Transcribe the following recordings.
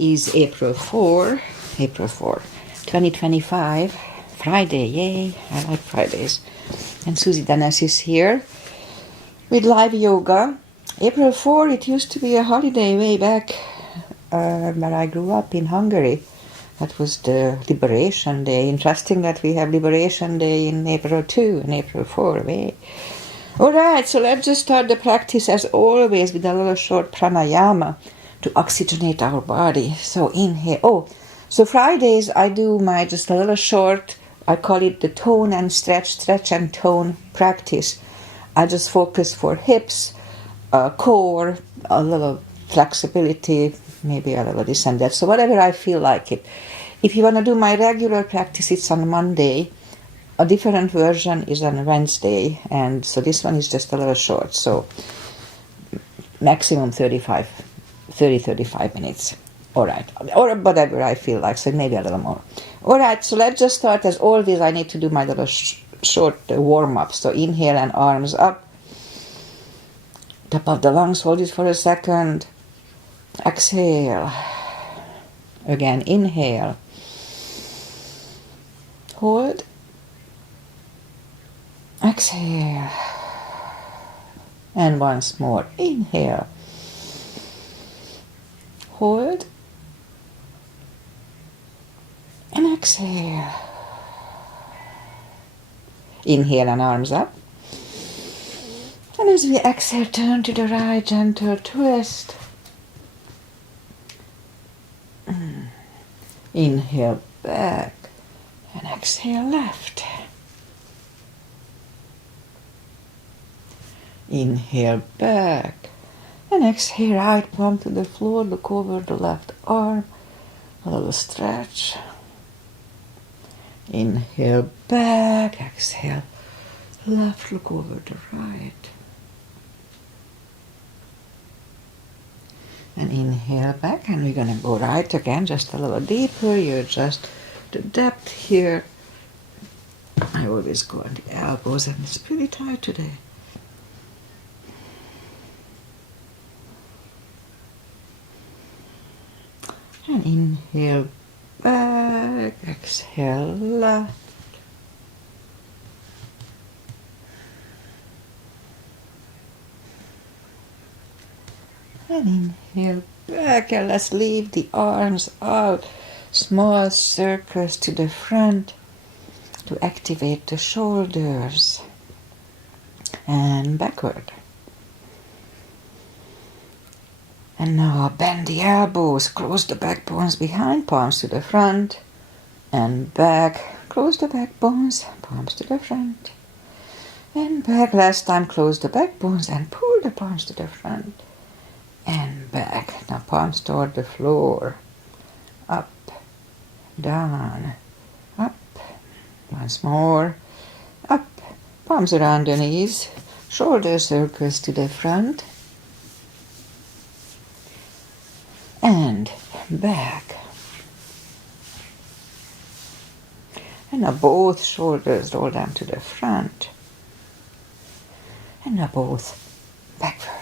is April 4, 2025, Friday, yay, I like Fridays. And Susie Dennis is here with live yoga. April 4, it used to be a holiday way back where I grew up in Hungary. That was the Liberation Day. Interesting that we have Liberation Day in April 2 and April 4. Way. Alright, so let's just start the practice as always with a little short pranayama to oxygenate our body. So inhale. So Fridays I do my just a little short, I call it the tone and stretch and tone practice. I just focus for hips, core, a little flexibility, maybe a little this and that. So whatever I feel like it. If you want to do my regular practice, it's on Monday. A different version is on Wednesday, and so this one is just a little short, so maximum 35 minutes. Alright, or whatever I feel like, so maybe a little more. Alright, so let's just start. As always, I need to do my little short warm-up. So inhale and arms up. Top of the lungs, hold it for a second. Exhale. Again, inhale. Hold. Exhale. And once more. Inhale. Hold. And exhale. Inhale and arms up. And as we exhale, turn to the right, gentle twist. Inhale back and exhale left. Inhale back and exhale right palm to the floor, look over the left arm, a little stretch. Inhale back, exhale left, look over the right. And inhale back, and we're going to go right again, just a little deeper. You adjust the depth here. I always go on the elbows, and it's pretty tight today. And inhale back, exhale left. And inhale back, and let's leave the arms out. Small circles to the front to activate the shoulders. And backward. And now bend the elbows, close the back bones behind, palms to the front. And back, close the back bones, palms to the front. And back, last time close the back bones and pull the palms to the front. And back. Now palms toward the floor. Up, down, up. Once more. Up. Palms around the knees. Shoulder circles to the front. And back. And now both shoulders roll down to the front. And now both backward.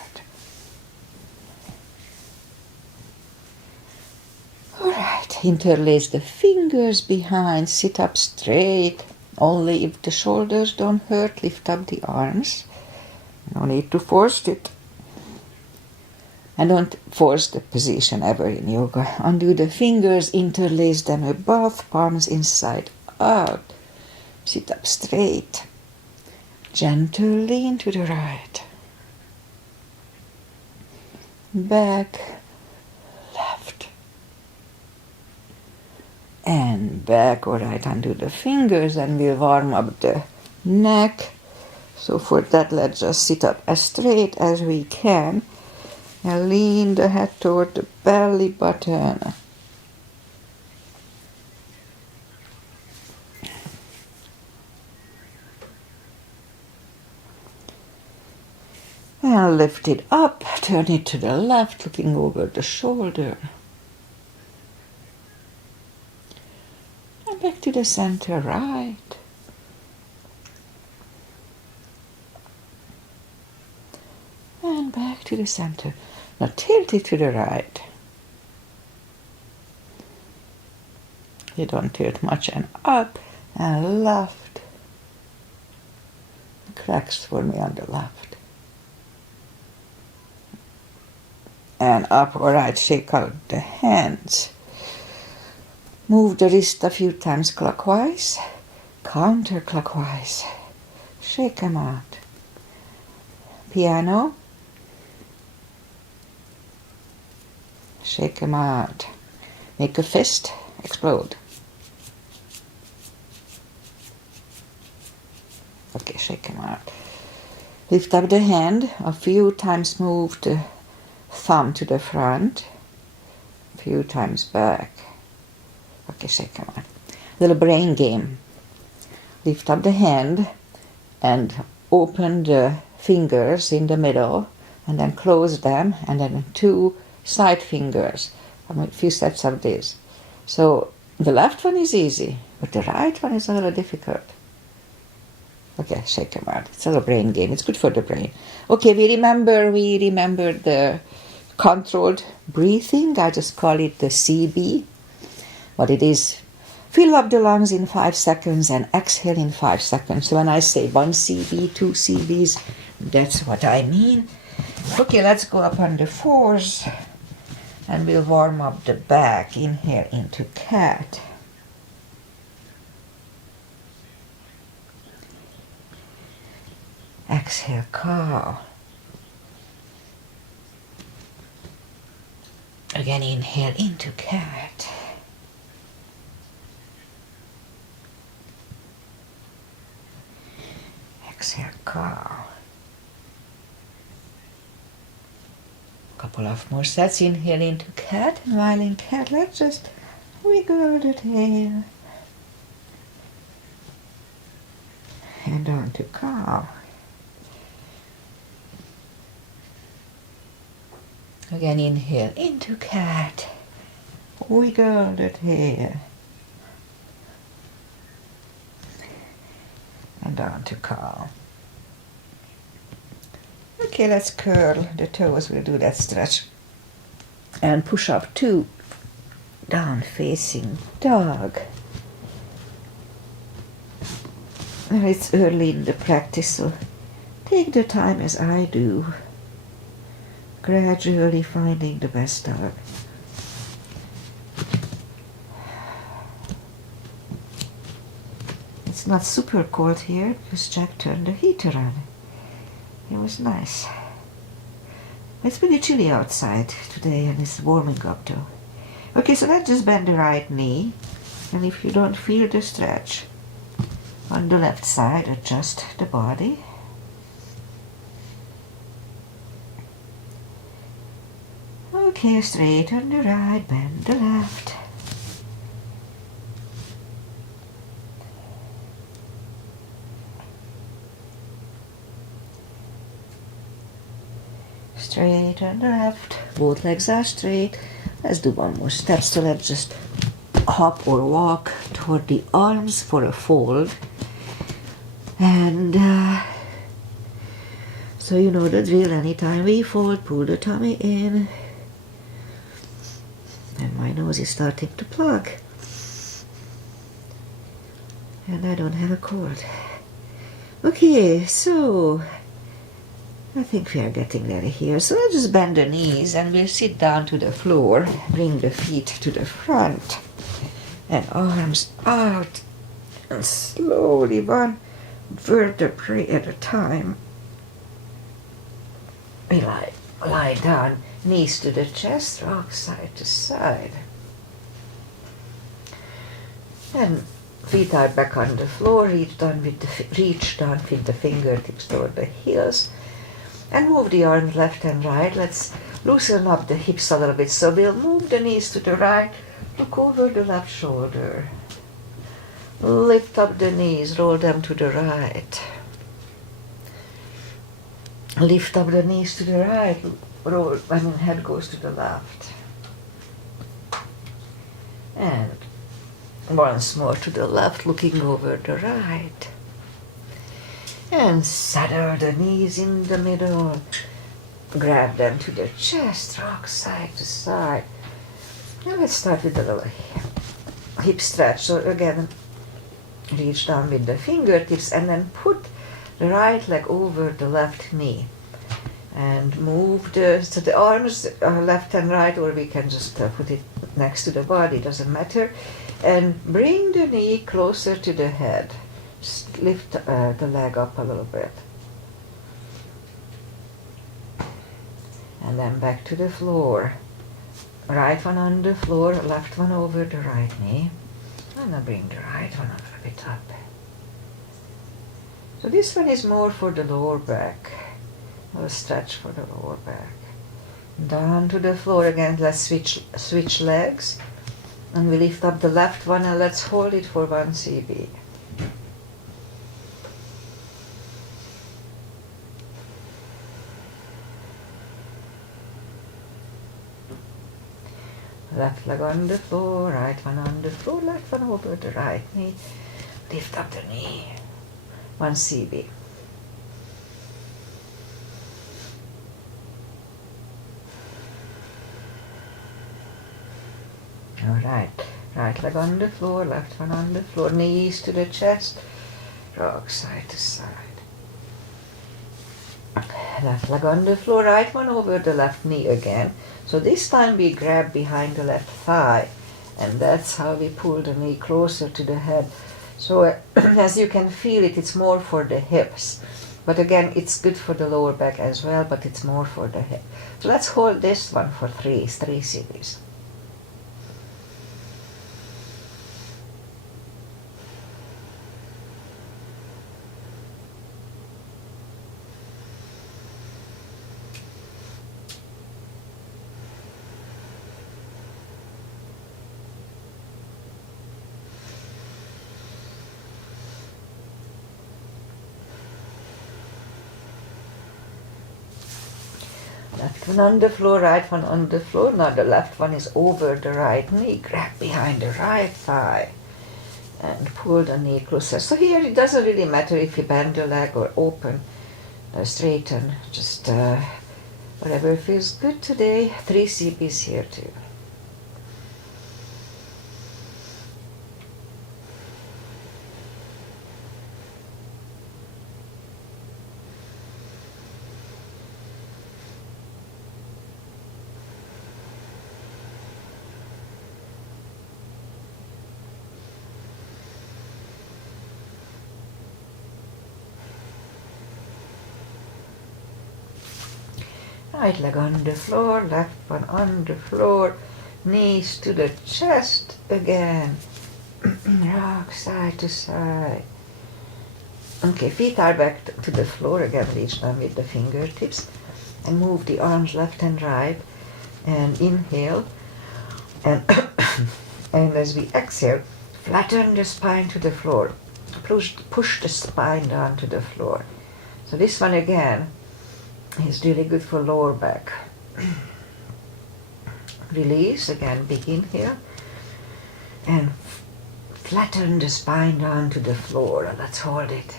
Alright, interlace the fingers behind, sit up straight. Only if the shoulders don't hurt, lift up the arms. No need to force it. And don't force the position ever in yoga. Undo the fingers, interlace them above, palms inside out. Sit up straight. Gentle lean to the right. Back, left. And back. Alright, undo the fingers and we'll warm up the neck. So for that, let's just sit up as straight as we can. And lean the head toward the belly button. And lift it up, turn it to the left, looking over the shoulder. And back to the center right. And back to the center. Now tilt it to the right. You don't tilt much, and up and left. Cracks for me on the left. And up or right, shake out the hands. Move the wrist a few times clockwise, counterclockwise. Shake them out. Piano. Shake them out. Make a fist, explode. Okay, shake them out. Lift up the hand, a few times move the thumb to the front, a few times back. Okay, shake them out. Little brain game. Lift up the hand and open the fingers in the middle and then close them, and then 2 side fingers. A few sets of this. So the left one is easy, but the right one is a little difficult. Okay, shake them out. It's a little brain game. It's good for the brain. Okay, we remember the controlled breathing. I just call it the CB. What it is, fill up the lungs in 5 seconds and exhale in 5 seconds. So when I say 1 CB, 2 CBs, that's what I mean. Okay, let's go up on the 4s and we'll warm up the back. Inhale into cat. Exhale, cow. Again, inhale into cat. Exhale, cow. Couple of more sets. Inhale into cat. And while in cat, let's just wiggle the tail. And down to cow. Again, inhale into cat. Wiggle the tail. And down to cow. Okay, let's curl the toes. We'll do that stretch. And push up 2. Down facing dog. Now it's early in the practice, so take the time as I do. Gradually finding the best dog. It's not super cold here because Jack turned the heater on. It was nice. It's pretty chilly outside today and it's warming up though. Okay, so let's just bend the right knee, and if you don't feel the stretch on the left side, adjust the body. Okay, straighten the right, bend the left. Straighten the left. Both legs are straight. Let's do one more step. So let's just hop or walk toward the arms for a fold. And so you know the drill. Anytime we fold, pull the tummy in. And my nose is starting to plug. And I don't have a cold. Okay, so I think we are getting there here. So let's just bend the knees and we'll sit down to the floor. Bring the feet to the front. And arms out. And slowly, one vertebrae at a time. We lie down. Knees to the chest, rock side to side. And feet are back on the floor, reach down with the fingertips toward the heels. And move the arms left and right. Let's loosen up the hips a little bit. So we'll move the knees to the right, look over the left shoulder. Lift up the knees, roll them to the right. Lift up the knees to the right. Head goes to the left. And once more to the left, looking over the right. And saddle the knees in the middle. Grab them to the chest, rock side to side. And let's start with a little hip stretch. So again, reach down with the fingertips and then put the right leg over the left knee. And move so the arms left and right, or we can just put it next to the body, doesn't matter. And bring the knee closer to the head. Just lift the leg up a little bit. And then back to the floor. Right one on the floor, left one over the right knee. And then bring the right one a little bit up. So this one is more for the lower back. A stretch for the lower back. Down to the floor again. Let's switch legs. And we lift up the left one and let's hold it for 1 CB. Left leg on the floor, right one on the floor, left one over the right knee. Lift up the knee. 1 CB. Alright, right leg on the floor, left one on the floor, knees to the chest, rock side to side. Left leg on the floor, right one over the left knee again. So this time we grab behind the left thigh, and that's how we pull the knee closer to the head. So as you can feel it, it's more for the hips. But again, it's good for the lower back as well, but it's more for the hip. So let's hold this one for 3 series. Left one on the floor, right one on the floor. Now the left one is over the right knee. Grab behind the right thigh and pull the knee closer. So here it doesn't really matter if you bend the leg or open or straighten. Just whatever feels good today. 3 CBs here too. Right leg on the floor, left one on the floor, knees to the chest again. Rock side to side. Okay, feet are back to the floor again, reach down with the fingertips and move the arms left and right and inhale and, and as we exhale, flatten the spine to the floor. Push the spine down to the floor. So this one again is really good for lower back. Release, again, big inhale, and flatten the spine down to the floor. Let's hold it.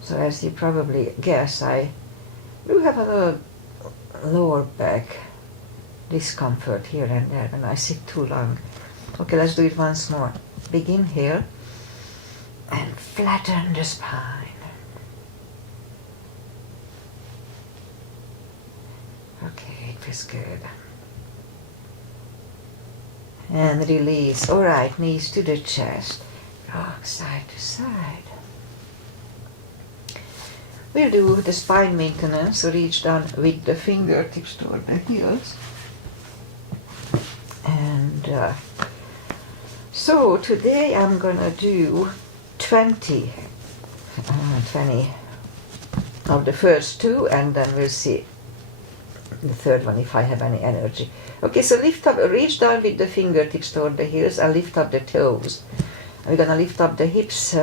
So as you probably guess, I do have a little lower back discomfort here and there when I sit too long. Okay, let's do it once more. Big inhale, and flatten the spine. Okay, it feels good. And release. Alright, knees to the chest. Rock side to side. We'll do the spine maintenance, so reach down with the fingertips toward the heels. And so today I'm gonna do 20 of the first two, and then we'll see the third one if I have any energy. Okay, so lift up, reach down with the fingertips toward the heels and lift up the toes. We're gonna lift up the hips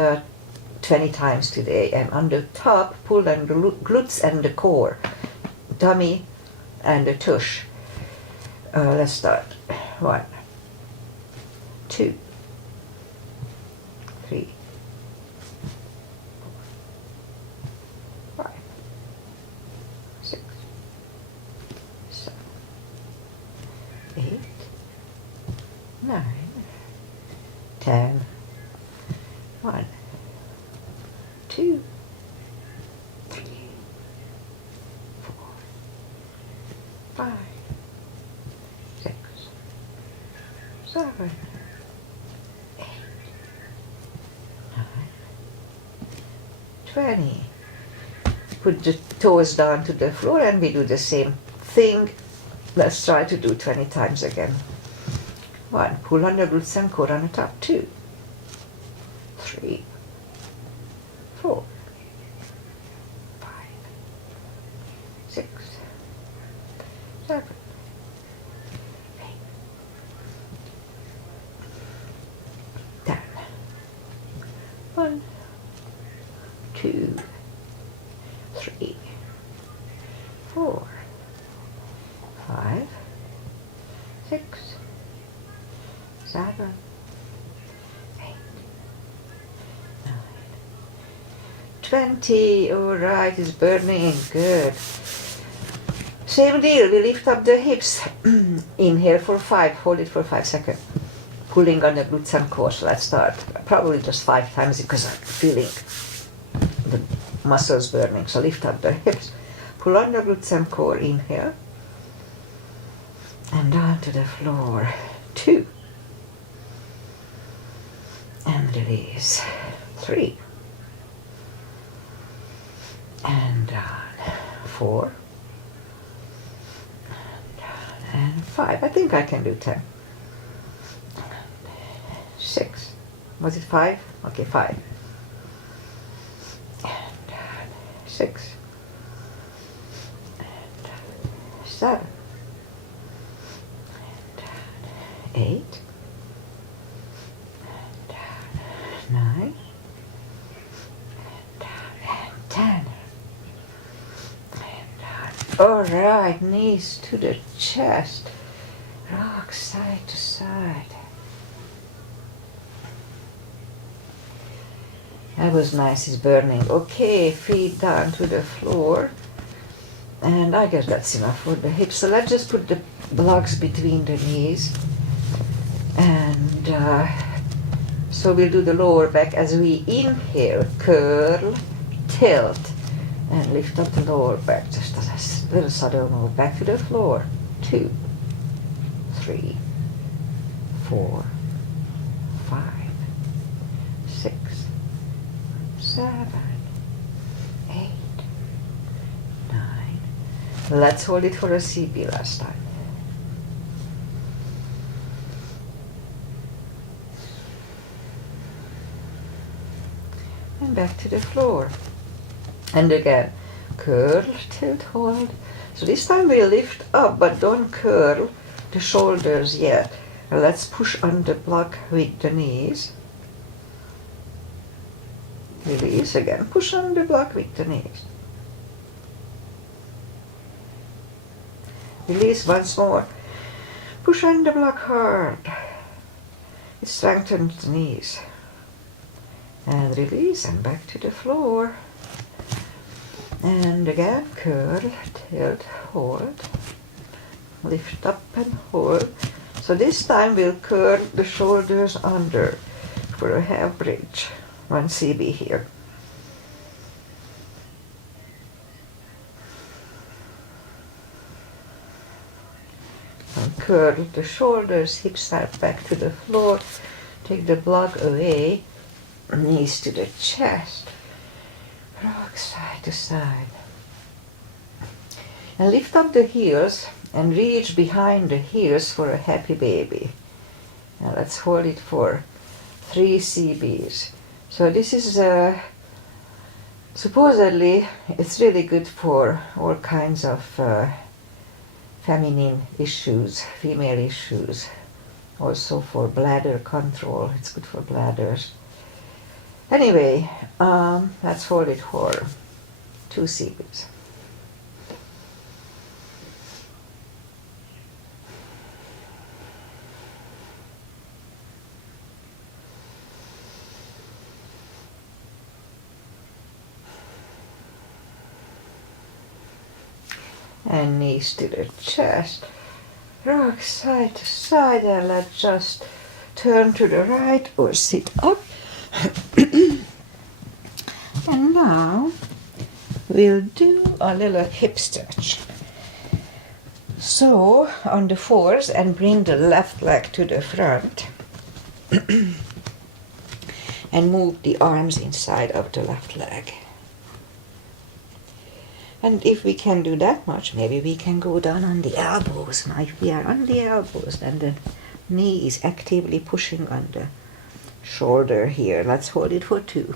20 times today, and on the top pull on the glutes and the core, tummy and the tush. Let's start. 1, 2, 3, 5, 6, 7, 8, 9, 10, 1, 2, 3, 4, 5, 6, 7, 8, 9, 20. Put the toes down to the floor and we do the same thing. Let's try to do 20 times again. 1, pull on the glutes and core on the top. 2, 3, 4, 5, 6, 7, 8, 10. 1, 2, 3, 4, 5, 6, 7, 8, 9, 20. All right, it's burning. Good. Same deal. We lift up the hips. Inhale for 5. Hold it for 5 seconds. Pulling on the glutes and core. So let's start. Probably just 5 times because I'm feeling the muscles burning. So lift up the hips. Pull on the glutes and core. Inhale. And down to the floor. 2. And release. 3. And down. 4. And down. And 5. I think I can do 10. 6. Was it 5? Okay, 5. And down. 6. And down. 7. And down. 8. 9, and down, and 10, and down. All right, knees to the chest, rock side to side. That was nice, it's burning. Okay, feet down to the floor. And I guess that's enough for the hips. So let's just put the blocks between the knees. And so we'll do the lower back as we inhale, curl, tilt, and lift up the lower back. Just a little subtle move. Back to the floor. 2, 3, 4, 5, 6, 7, 8, 9. Let's hold it for a CB last time. And back to the floor. And again, curl, tilt, hold. So this time we lift up, but don't curl the shoulders yet. And let's push on the block with the knees. Release again, push on the block with the knees. Release once more. Push on the block hard. It strengthens the knees. And release and back to the floor. And again, curl, tilt, hold. Lift up and hold. So this time we'll curl the shoulders under for a half bridge. 1 CB here. And curl the shoulders, hips side back to the floor. Take the block away. Knees to the chest, rock side to side. And lift up the heels and reach behind the heels for a happy baby. Now let's hold it for 3 CBs. So this is supposedly it's really good for all kinds of feminine issues, female issues. Also for bladder control, it's good for bladders. Anyway, let's hold it for 2 CBs. And knees to the chest, rock side to side, and let's just turn to the right or sit up. And now we'll do a little hip stretch. So on the fours, and bring the left leg to the front and move the arms inside of the left leg. And if we can do that much, maybe we can go down on the elbows. Now if we are on the elbows, then the knee is actively pushing on the shoulder here. Let's hold it for 2.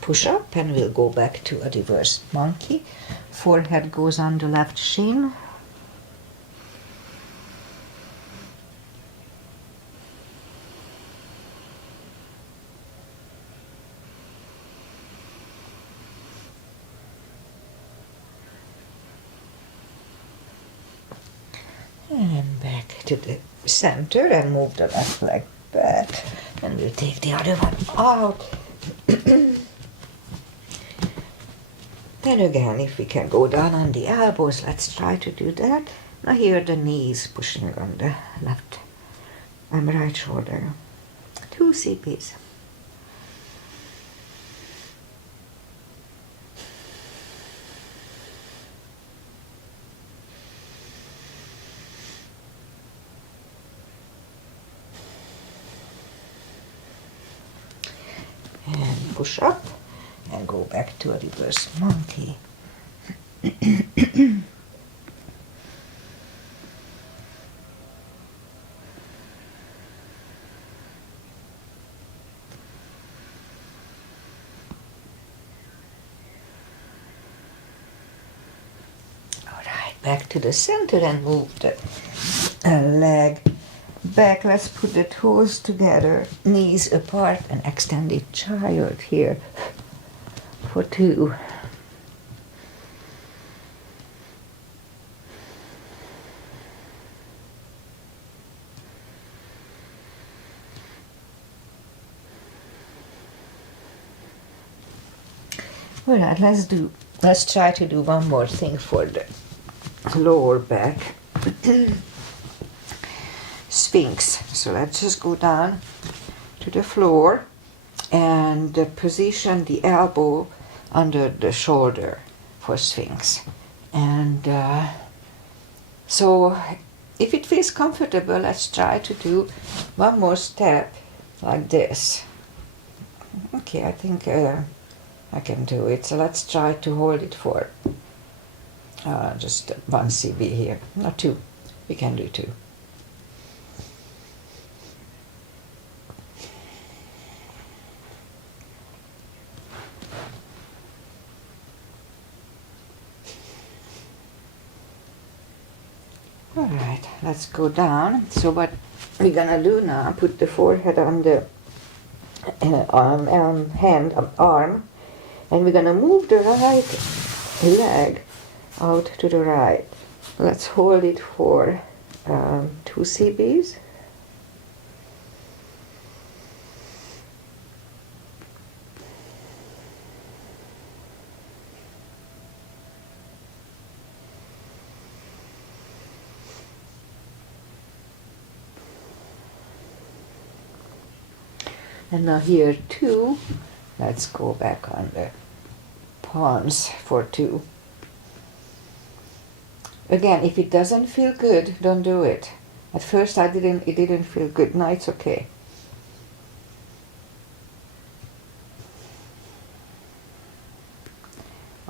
Push up, and we'll go back to a reverse monkey. Forehead goes on the left shin. And back to the center, and move the left leg back. And we'll take the other one out. Then again, if we can go down on the elbows, let's try to do that. Now here the knees pushing on the left and right shoulder. 2 CPs. And push up. And go back to a reverse monkey. Alright, back to the center, and move the leg back. Let's put the toes together, knees apart, and extended child here for 2. Alright, let's try to do one more thing for the lower back. Sphinx. So let's just go down to the floor and position the elbow under the shoulder for Sphinx. And so if it feels comfortable, let's try to do one more step like this. Okay, I think I can do it. So let's try to hold it for just 1 CB here, not 2. We can do 2. Alright, let's go down. So what we're gonna do now, put the forehead on the arm, and we're gonna move the right leg out to the right. Let's hold it for 2 CBs. And now here 2, let's go back on the palms for 2. Again, if it doesn't feel good, don't do it. At first it didn't feel good. Now it's okay.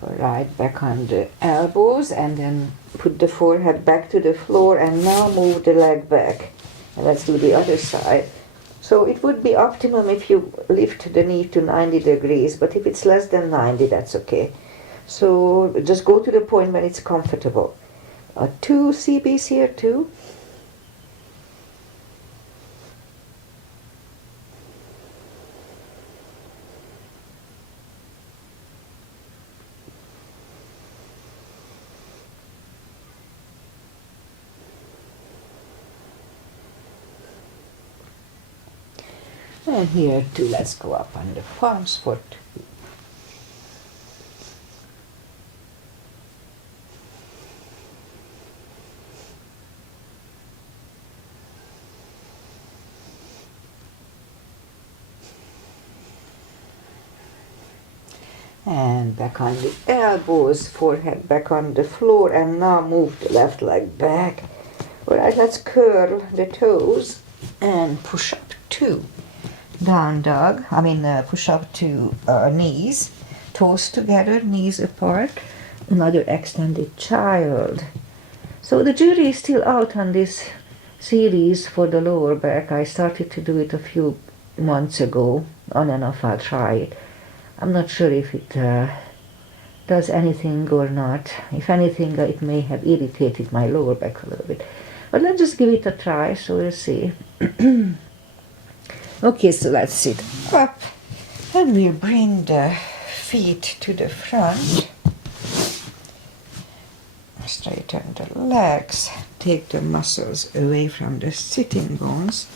Alright, back on the elbows, and then put the forehead back to the floor, and now move the leg back. And let's do the other side. So it would be optimum if you lift the knee to 90 degrees, but if it's less than 90, that's okay. So just go to the point when it's comfortable. 2 CBs here too. And here too, let's go up on the palms for 2. And back on the elbows, forehead back on the floor, and now move the left leg back. Alright, let's curl the toes and push up 2. Down dog, push up to knees, toes together, knees apart. Another extended child. So the jury is still out on this series for the lower back. I started to do it a few months ago. On and off, I'll try it. I'm not sure if it does anything or not. If anything, it may have irritated my lower back a little bit. But let's just give it a try, so we'll see. Okay, so let's sit up and we'll bring the feet to the front. Straighten the legs, take the muscles away from the sitting bones,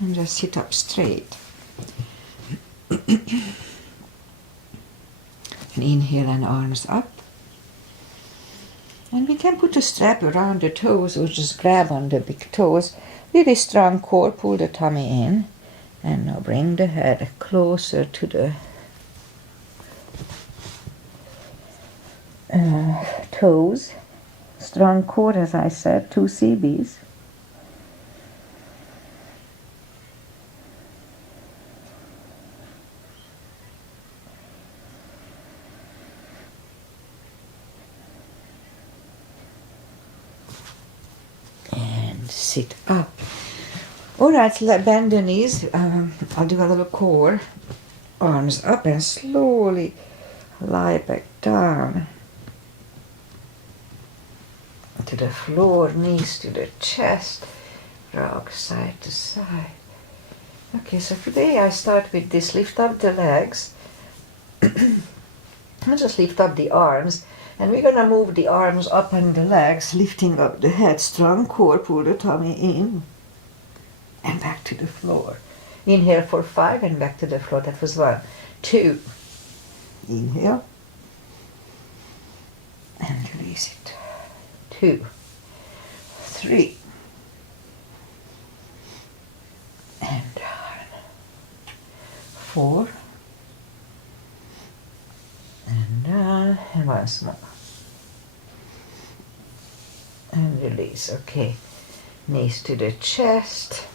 and just sit up straight. And inhale and arms up. And we can put a strap around the toes or just grab on the big toes. Really strong core, pull the tummy in. And now bring the head closer to the toes. Strong core, as I said, 2 CBs. And sit up. Alright, bend the knees. I'll do a little core. Arms up and slowly lie back down to the floor, knees to the chest, rock side to side. Okay, so today I start with this, lift up the legs, and just lift up the arms, and we're gonna move the arms up and the legs, lifting up the head, strong core, pull the tummy in, and back to the floor. Inhale for 5 and back to the floor. That was 1, 2. Inhale, and release it. 2, 3, and down. 4, and down, and once more. And release. Okay, knees to the chest.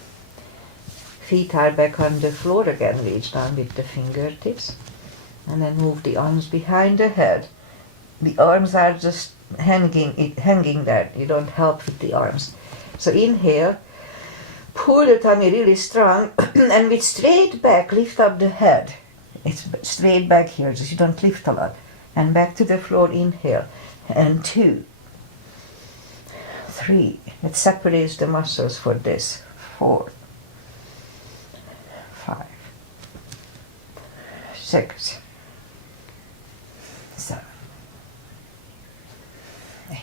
Feet are back on the floor again. Reach down with the fingertips. And then move the arms behind the head. The arms are just hanging there. You don't help with the arms. So inhale, pull the tummy really strong, and with straight back, lift up the head. It's straight back here, just you don't lift a lot. And back to the floor, inhale. And 2, 3. It separates the muscles for this. 4, 5, 6, 7, 8,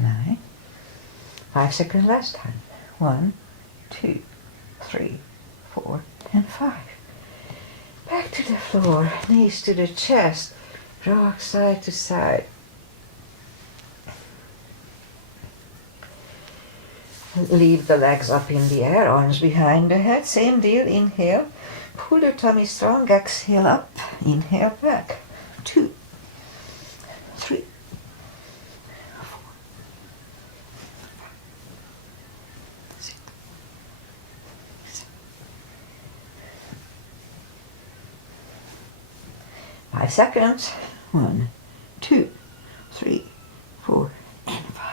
9. 5 seconds last time. 1, 2, 3, 4, and 5. Back to the floor, knees to the chest, rock side to side. Leave the legs up in the air, arms behind the head. Same deal, inhale. Pull your tummy strong, exhale up. Inhale back. 2, 3, 4, 5, 6, 7. 5 seconds. 1, 2, 3, 4, and 5.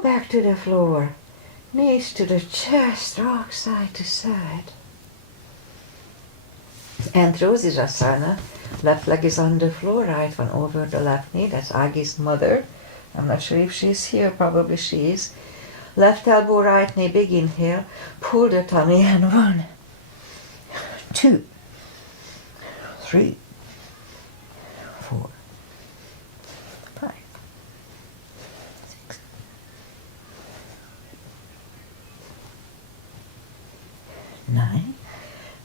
Back to the floor, knees to the chest, rock side to side. And Rosirasana, left leg is on the floor, right one over the left knee. That's Agi's mother. I'm not sure if she's here, probably she is. Left elbow, right knee, big inhale, pull the tummy, and 1, 2, 3, 4, 5, 6,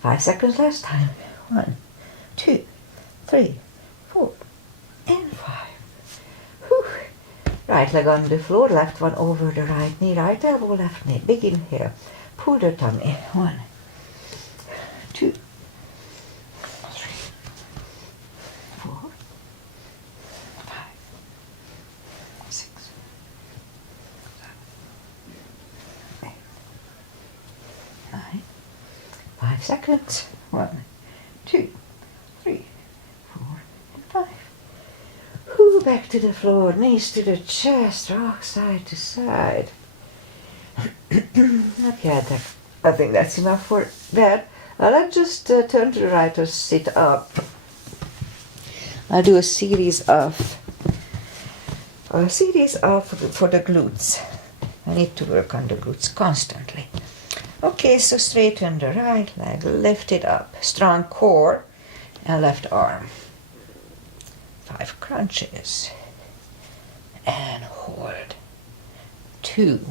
5 seconds last time. 1, 2, 3, 4, and 5. Whew. Right leg on the floor, left one over the right knee, right elbow, left knee. Big inhale. Pull the tummy. 1, 2, 3, 4, 5, 6, 7, 8, 9. 5 seconds. 1, 2, 3, 4, and 5. Whoo, back to the floor, knees to the chest, rock side to side. Okay, I think that's enough for that. Let's just turn to the right or sit up. I'll do a series of for the glutes. I need to work on the glutes constantly. Okay, so straighten the right leg, lift it up, strong core, and left arm. 5 crunches, and hold. 2,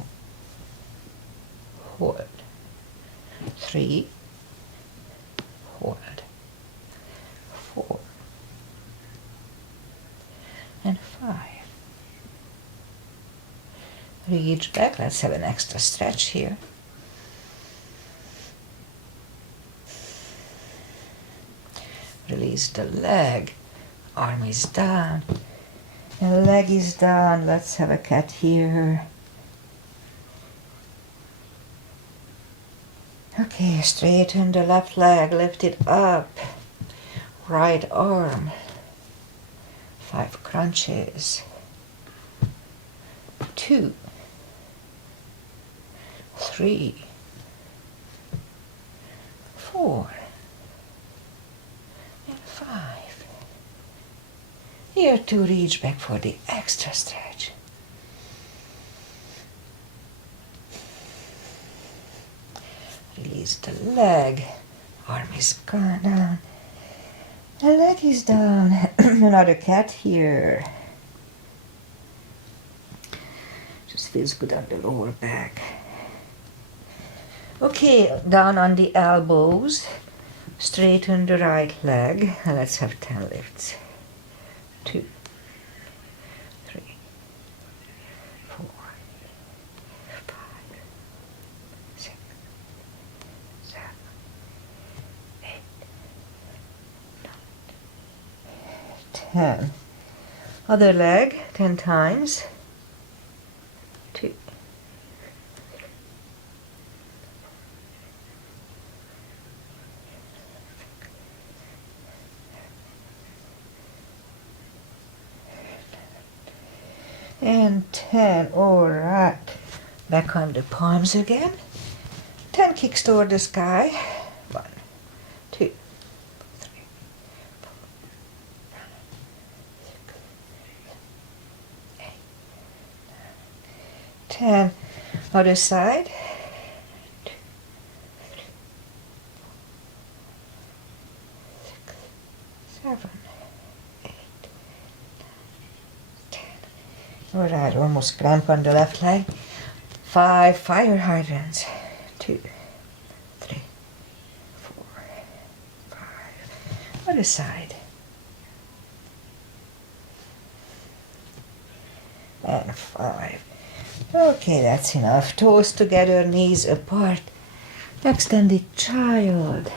hold. 3, hold. 4, and 5. Reach back. Let's have an extra stretch here. Release the leg. Arm is down. And leg is down. Let's have a cat here. Okay, straighten the left leg. Lift it up. Right arm. 5 crunches. 2, 3, 4, and 5. Here to reach back for the extra stretch. Release the leg. Arm is gone down. The leg is down. Another cat here. Just feels good on the lower back. Okay, down on the elbows. Straighten the right leg. And let's have 10 lifts. 2, 3, 4, 5, 6, 7, 8, 9, 10. Other leg 10 times. 2, and 10. All right. Back on the palms again. 10 kicks toward the sky. 1, 2, 3, 4, 5, 6, 7, 8, 9, 10. Other side. 2, 3, 4, 6, 7, 8, 9, 10. All right, almost cramp on the left leg. 5 fire hydrants. 2, 3, 4, 5. Other side. And 5. Okay, that's enough. Toes together, knees apart. Extended child.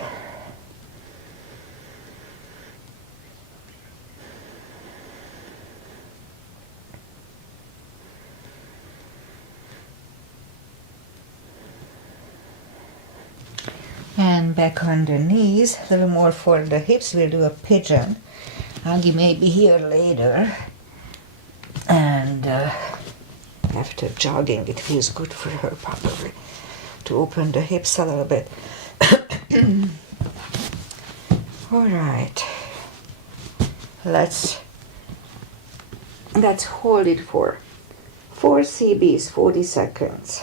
And back on the knees, a little more for the hips. We'll do a pigeon. Aggie may be here later. And after jogging, it feels good for her probably to open the hips a little bit. All right. Let's hold it for 4 CBs, 40 seconds.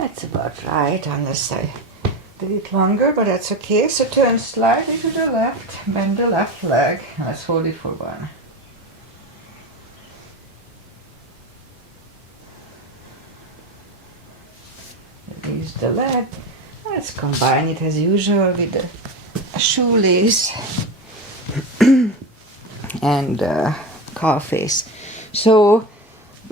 That's about right, unless I did it longer, but that's okay. So turn slightly to the left, bend the left leg. Let's hold it for one. Release the leg. Let's combine it as usual with the shoelace and calf face. So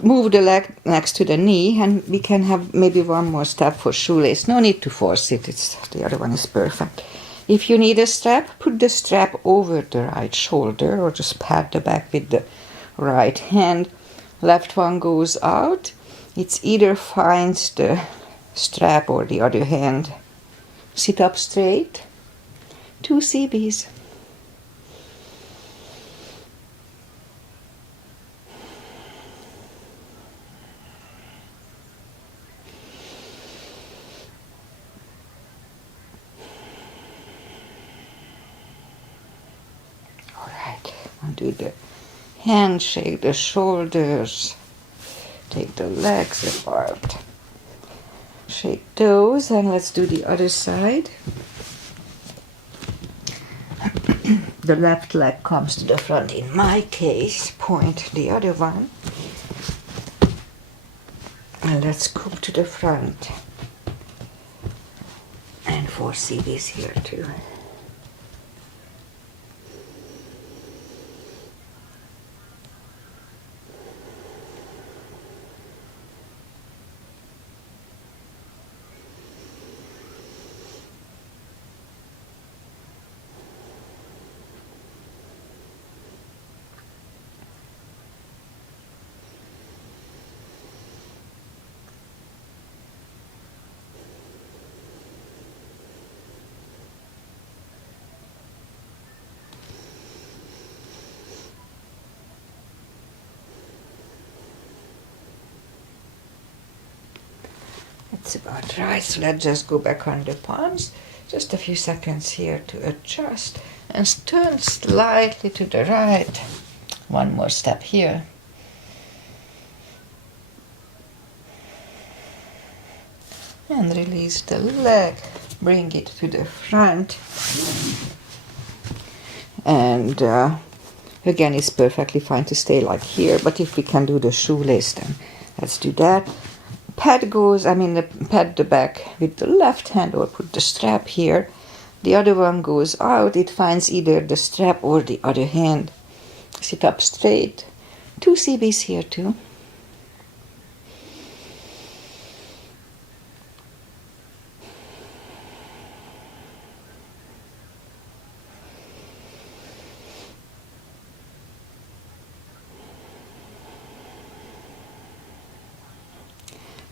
move the leg next to the knee, and we can have maybe one more step for shoelace. No need to force it. The other one is perfect. If you need a strap, put the strap over the right shoulder or just pat the back with the right hand. Left one goes out. It either finds the strap or the other hand. Sit up straight. 2 CBs. Alright, undo the handshake, the shoulders. Take the legs apart. Shake those, and let's do the other side. The left leg comes to the front. In my case, point the other one. And let's come to the front. And 4 CBs here too. That's about right. So let's just go back on the palms. Just a few seconds here to adjust. And turn slightly to the right. One more step here. And release the leg. Bring it to the front. And again, it's perfectly fine to stay like here. But if we can do the shoelace, then let's do that. Pat the back with the left hand or put the strap here. The other one goes out. It finds either the strap or the other hand. Sit up straight. 2 CBs here too.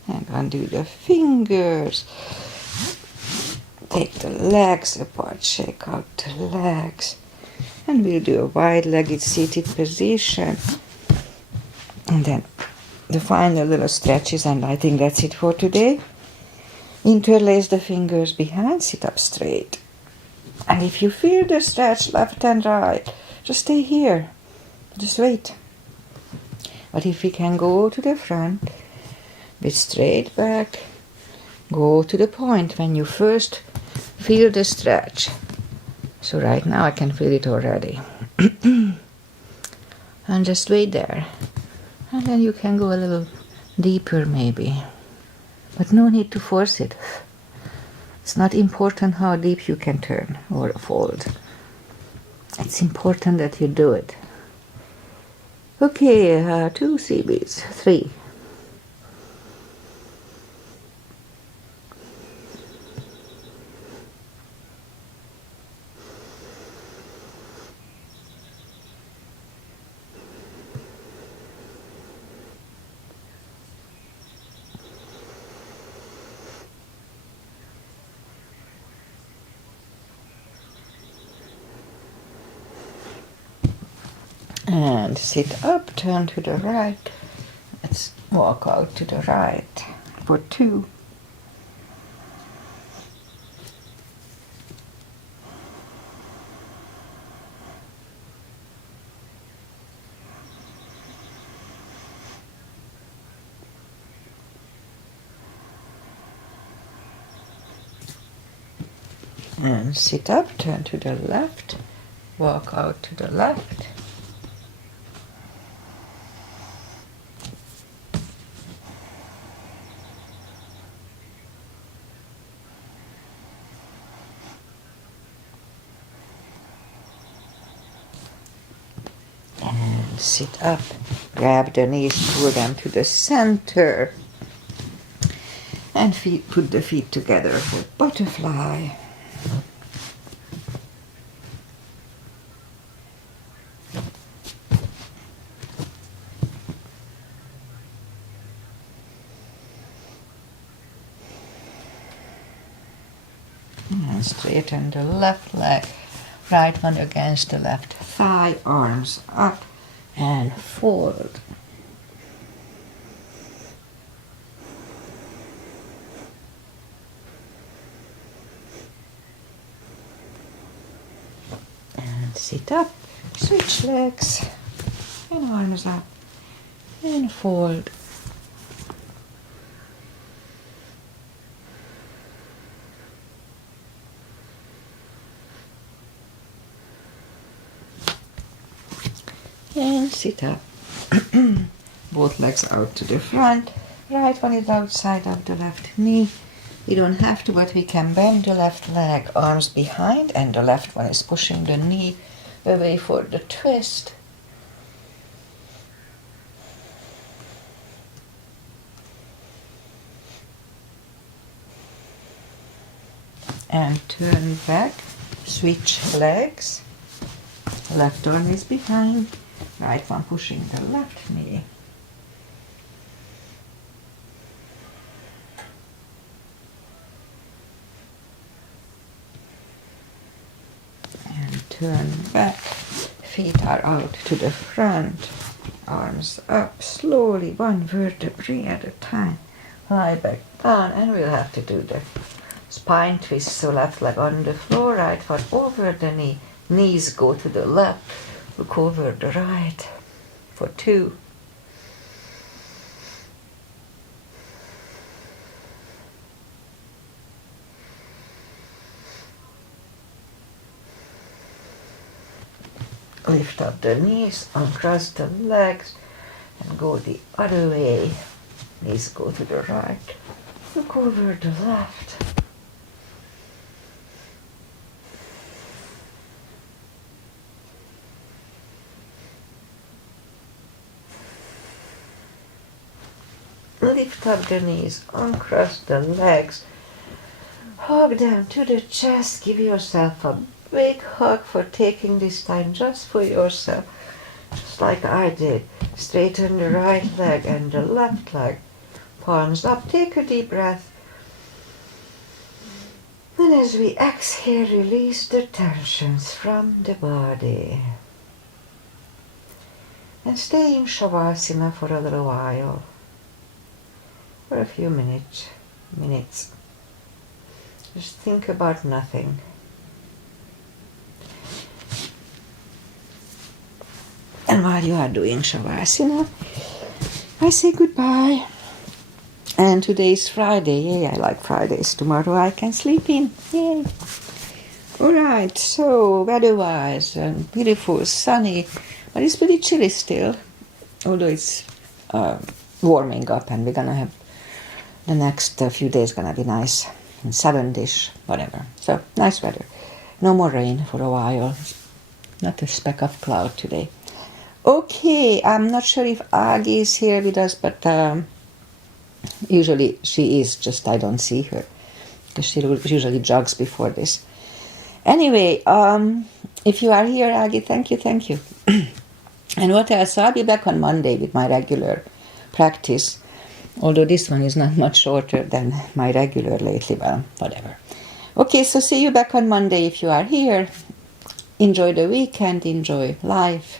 And undo the fingers. Take the legs apart, shake out the legs. And we'll do a wide-legged seated position. And then the final little stretches, and I think that's it for today. Interlace the fingers behind, sit up straight. And if you feel the stretch left and right, just stay here. Just wait. But if we can go to the front, with straight back, go to the point when you first feel the stretch. So right now I can feel it already. And just wait there. And then you can go a little deeper maybe. But no need to force it. It's not important how deep you can turn or fold. It's important that you do it. Okay, 2 CBs, 3. And sit up, turn to the right. Let's walk out to the right for 2. And sit up, turn to the left, walk out to the left. And sit up, grab the knees, pull them to the center. And put the feet together for butterfly. And straighten the left leg, right one against the left thigh, arms up and forward. And sit up, switch legs, and arms up and fold. And sit up. Both legs out to the front. Right one is outside of the left knee. We don't have to, but we can bend the left leg, arms behind, and the left one is pushing the knee away for the twist. And turn back, switch legs. Left arm is behind, right one pushing the left knee. And turn back, feet are out to the front, arms up, slowly, one vertebrae at a time. Lie back down, and we'll have to do the spine twist, so left leg on the floor, right foot over the knee. Knees go to the left, look over the right for 2. Lift up the knees, uncross the legs, and go the other way. Knees go to the right, look over the left. Lift up the knees, uncross the legs, hug them to the chest, give yourself a big hug for taking this time just for yourself, just like I did. Straighten the right leg and the left leg, palms up, take a deep breath. And as we exhale, release the tensions from the body. And stay in Shavasana for a little while. For a few minutes. Just think about nothing. And while you are doing Shavasana, I say goodbye. And today is Friday. Yay, I like Fridays. Tomorrow I can sleep in. Yay. Alright, so weather-wise, beautiful, sunny, but it's pretty chilly still. Although it's warming up, and we're gonna have the next few days gonna be nice and 70-ish, whatever. So nice weather. No more rain for a while. Not a speck of cloud today. Okay, I'm not sure if Agi is here with us, but usually she is, just I don't see her because she usually jogs before this. Anyway, if you are here, Agi, thank you. And what else? So I'll be back on Monday with my regular practice, although this one is not much shorter than my regular lately. Well, whatever. Okay, so see you back on Monday if you are here. Enjoy the weekend, enjoy life.